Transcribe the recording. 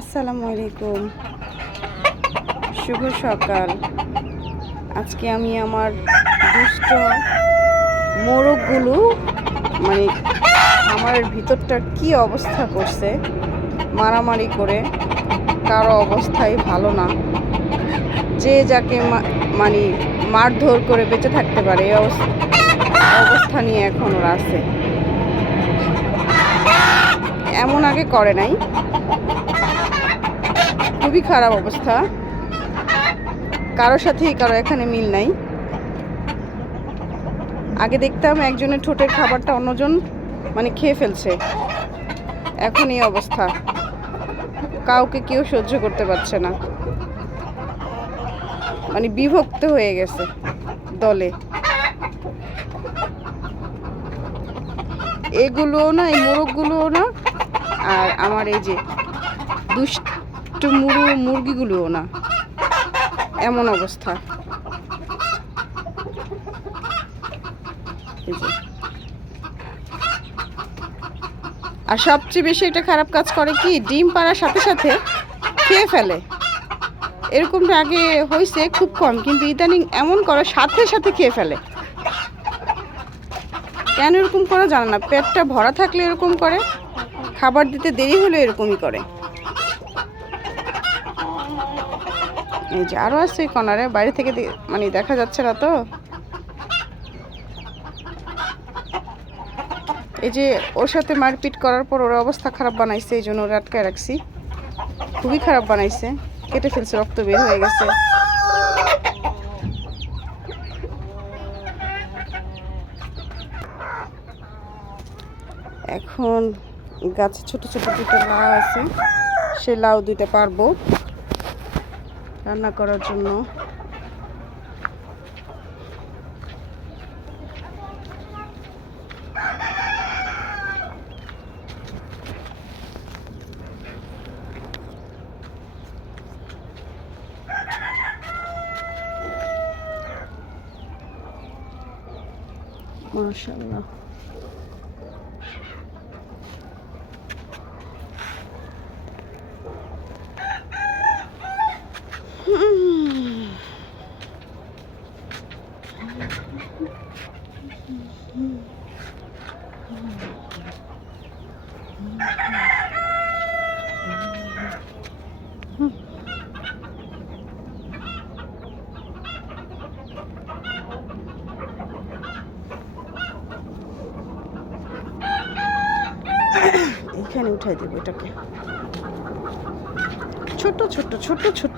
আসসালামু আলাইকুম। শুভ সকাল। আজকে আমি আমার দুষ্ট মোরগগুলো মানে আমার ভিতরটা কি অবস্থা করছে, মারামারি করে কারও অবস্থাই ভালো না। যে যাকে মানে মারধর করে বেঁচে থাকতে পারে, এই অবস্থা অবস্থা নিয়ে এখন ওরা আছে। এমন আগে করে নাই। খুবই খারাপ অবস্থা। কারোর সাথেই কারও এখানে মিল নাই। আগে দেখতাম একজনের ঠোঁটের খাবারটা অন্যজন মানে খেয়ে ফেলছে। এখন এই অবস্থা। কাউকে কেউ সহ্য করতে পারছে না। মানে বিভক্ত হয়ে গেছে দলে। এগুলোও না, এই মোরগগুলোও না, আর আমার এই যে দুষ্ট মুরু মুরগিগুলোও না। এমন অবস্থা। আর সবচেয়ে বেশি একটা খারাপ কাজ করে কি, ডিম পাড়ার সাথে সাথে খেয়ে ফেলে। এরকমটা আগে হয়েছে খুব কম, কিন্তু ইদানিং এমন করে সাথে সাথে খেয়ে ফেলে। কেন এরকম করে জানে না, পেটটা ভরা থাকলে এরকম করে, খাবার দিতে দেরি হলে এরকমই করে। এই যে আরও আছে কর্নারে, বাইরে থেকে মানে দেখা যাচ্ছে না তো। এই যে ওর সাথে মারপিট করার পর ওর অবস্থা খারাপ বানাইছে, এই জন্য ওরা আটকায় রাখছি। খুবই খারাপ বানাইছে, কেটে ফেলছে, রক্ত বের হয়ে গেছে। এখন গাছে ছোট ছোট দুটো লাউ আছে, সে লাউ দিতে পারব। রান্না করার জন্য। মাশাআল্লাহ। এখানে উঠাই দেবো এটাকে। ছোট ছোট ছোট ছোট